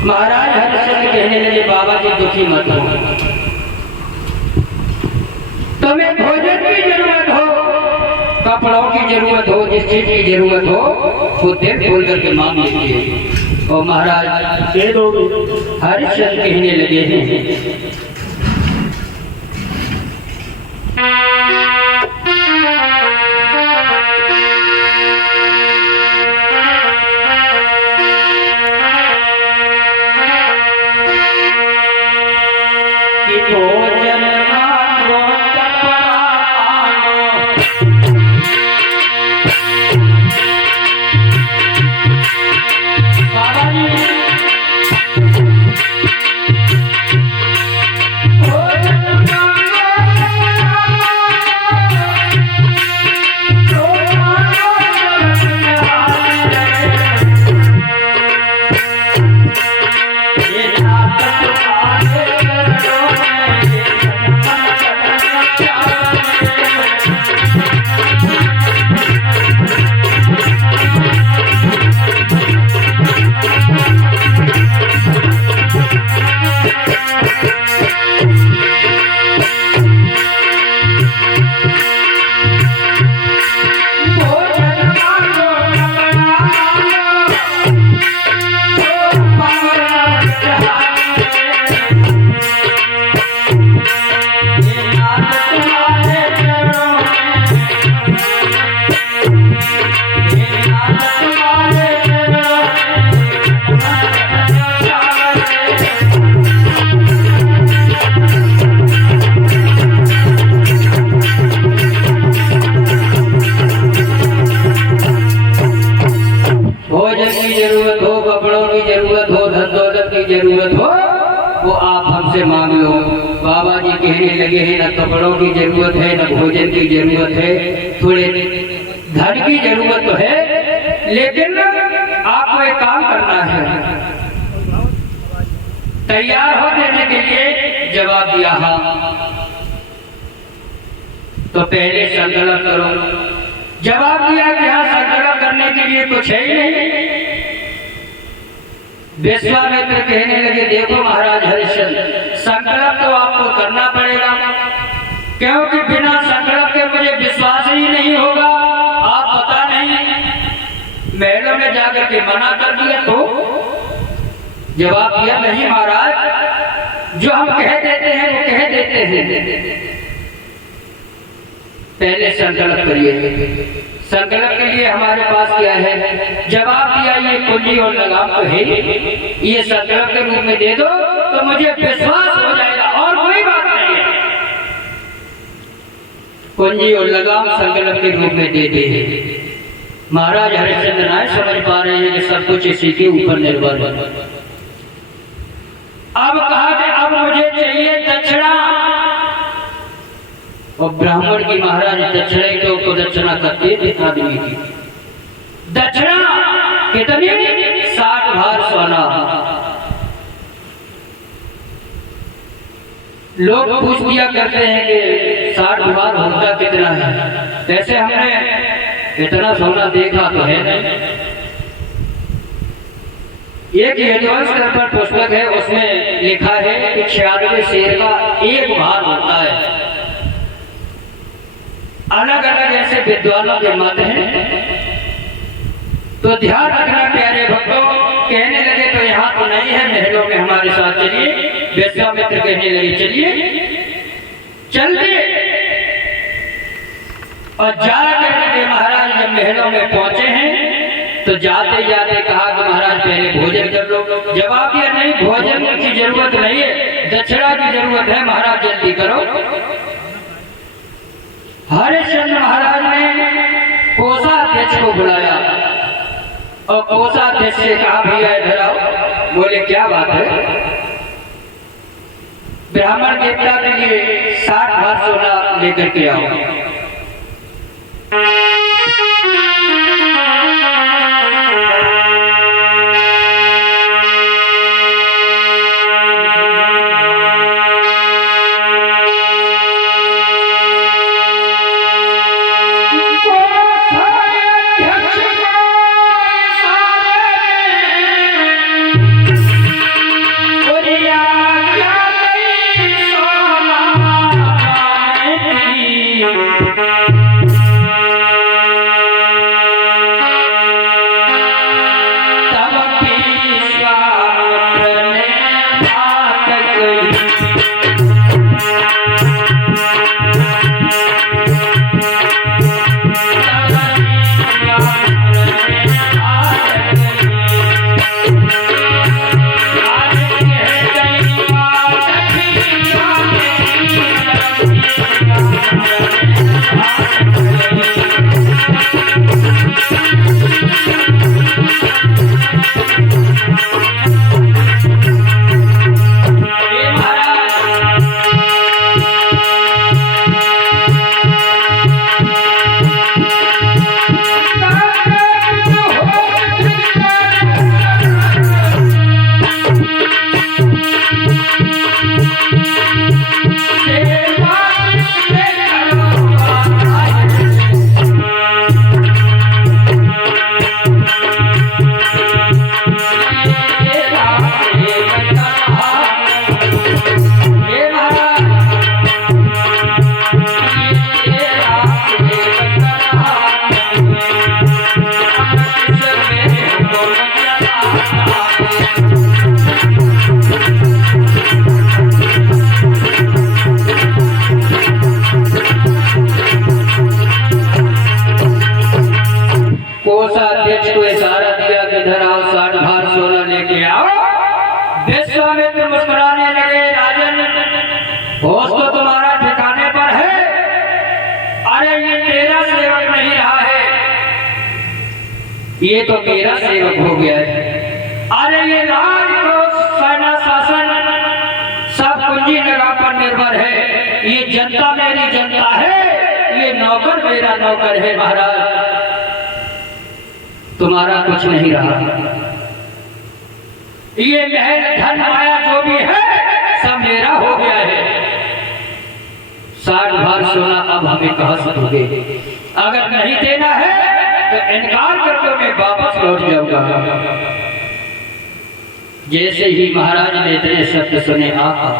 महाराज हरिश्चंद्र कहने लगे बाबा जी दुखी मत हो, तुम्हें भोजन की जरूरत हो, कपड़ों की जरूरत हो, जिस चीज की जरूरत हो वो दिल खोल करके मांग लीजिए। और महाराज दे दोगे? हरिश्चंद्र कहने लगे हैं जरूरत हो वो आप हमसे मांग लो। बाबा जी कहने लगे हैं न कपड़ों की जरूरत है न भोजन की जरूरत है, थोड़े धन की जरूरत तो है, लेकिन आपको एक काम करना है। तैयार हो देने के लिए जवाब दिया हाँ, तो पहले संकल्प करो। जवाब दिया कि हाँ संकल्प करने के लिए कुछ है ही नहीं। विश्वामित्र कहने लगे देखो महाराज हरिश्चंद्र, संकल्प तो आपको करना पड़ेगा, क्योंकि बिना संकल्प के मुझे विश्वास ही नहीं होगा। आप पता नहीं महलों में जाकर के मना कर दिया तो जवाब दिया नहीं महाराज, जो हम कह देते हैं वो कह देते हैं, पहले संकल्प करिए। संकल्प के लिए हमारे पास क्या है? जवाब दिया ये कुंजी और लगाम तो है, ये संकल्प के रूप में दे दो तो मुझे विश्वास हो जाएगा और कोई बात नहीं है। कुंजी और लगाम संकल्प के रूप में दे दे। महाराज हरिश्चंद्र नहीं समझ पा रहे हैं कि सब कुछ इसी के ऊपर निर्भर है। अब कहा कि अब मुझे चाहिए दक्षिणा, और ब्राह्मण की महाराज दक्षिणा तो दक्षिणा करते थे आदमी की। दक्षिणा कितनी? 60 भार सोना। लोग पूछ दिया करते हैं कि 60 भार होता कितना है, वैसे हमने इतना सोना देखा तो है नहीं। एक यजुवंश पर पुस्तक है, उसमें लिखा है कि 96 शेर का 1 भार होता है। अलग अलग ऐसे विद्वानों के मत हैं, तो ध्यान रखना प्यारे भक्तों। कहने लगे तो यहाँ तो नहीं है, महलों में हमारे साथ चलिए। विश्वामित्र कहने लगे चलिए, चल दिए। और जाकर महाराज जब महलों में पहुंचे हैं तो जाते जाते कहा कि महाराज पहले भोजन कर लो। जवाब दिया नहीं, भोजन की जरूरत नहीं है, दक्षिणा की जरूरत है, महाराज जल्दी करो। हरिश्चंद्र महाराज ने कोषाध्यक्ष को बुलाया और कोषाध्यक्ष से कहा भैया इधर आओ। बोले क्या बात है? ब्राह्मण देवता के लिए 60 भार सोना लेकर के आओ। कोषाध्यक्ष को इशारा दिया कि इधर आओ, 60 भार सोना लेके आओ। विश्वामित्र मुस्कुराने लगे, राजन होश तो तुम्हारा ठिकाने पर है? अरे ये तेरा सेवक नहीं रहा है, ये तो मेरा सेवक हो गया है। अरे ये राज सेना शासन सब पूंजी लगा पर निर्भर है, ये जनता मेरी जनता है, ये नौकर मेरा नौकर है। महाराज तुम्हारा कुछ नहीं रहा, ये महल धन माया जो भी है सब मेरा हो गया है। 60 भार सोना अब हमें कहां से दोगे? अगर नहीं देना है तो इनकार करके मैं वापस लौट जाऊंगा। जैसे ही महाराज ने इतने शब्द सुने, आका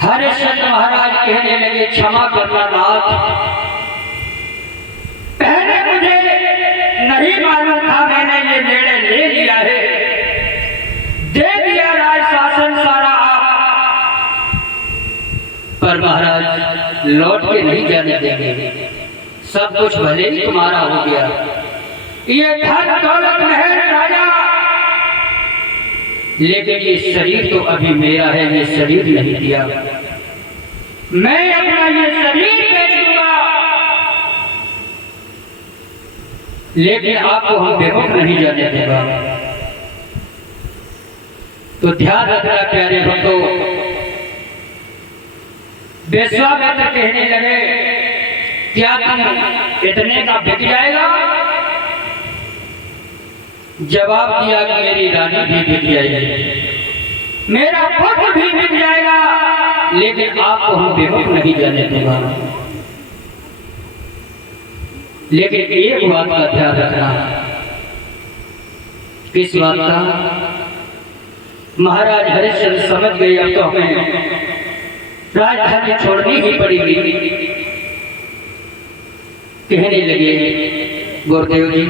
हरिश्चंद्र महाराज कहने लगे, क्षमा करना नाथ, पहले मुझे नहीं मालूम था, मैंने ये निर्णय ले लिया है, दे दिया राज शासन सारा आप, पर महाराज लौट के नहीं जाने देंगे। सब कुछ भले ही तुम्हारा हो गया, ये धन दौलत महल राजा, लेकिन ये शरीर तो अभी मेरा है, ये शरीर नहीं दिया। मैं अपना ये शरीर बेच दूंगा, लेकिन आपको हम बेवकूफ नहीं जाने देगा। तो ध्यान रखना प्यारे भक्तों। विश्वामित्र कहने लगे, क्या तुम इतने का बिक जाएगा? जवाब दिया कि मेरी रानी भी बिक जाएगी, मेरा पुत्र भी बिक जाएगा, लेकिन आपको हम बेवकूफ नहीं जाने देगा। लेकिन एक बात का ध्यान रखना। किस बात का? महाराज हरिश्चंद्र समझ गए अब तो हमें राजधानी छोड़नी ही पड़ेगी। कहने लगे, गुरुदेव जी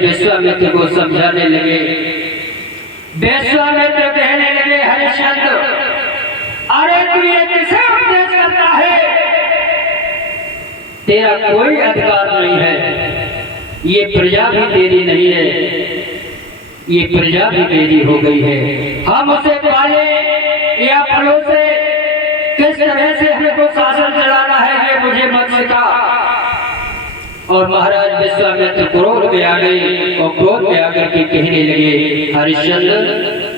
जब विश्वामित्र को समझाने लगे, विश्वामित्र कहने लगे, हरिश्चंद्र अरे तू ये किसे उपदेश करता है? तेरा कोई अधिकार नहीं है, ये प्रजा भी तेरी नहीं है, ये प्रजा भी मेरी हो गई है। हम उसे पाले या फलों से किस तरह से हमको शासन चलाना है ये मुझे मत सिखा। और महाराज विश्वामित्र क्रोध में आ गए और क्रोध में आकर के कहने लगे, हरिश्चंद्र